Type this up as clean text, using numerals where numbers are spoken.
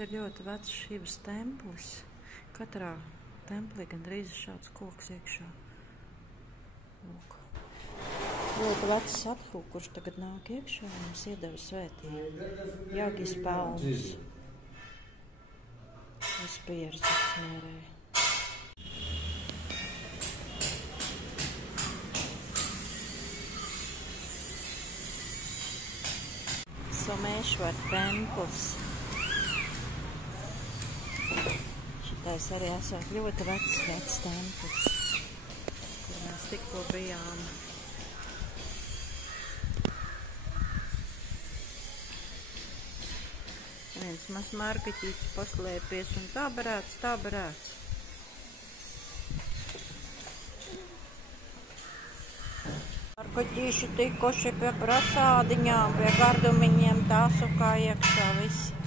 ir ļoti vecs Šivas templis. Katrā templī gandrīz ir šāds koks iekšā. Lūk. Ļoti vecs Sadhu, kurš tagad nāk iekšā un mums iedeva svētību. Jāgis Palms. Es pierzes smērēju. Somēšvar templis. Šitais arī esot ļoti vecs templis, kur mēs tikko bijām. Viens maz margaķītis paslēpies un tā barāts. Margaķīši tikuši pie prasādiņām, pie gardumiņiem, tā sukā iekšā visi.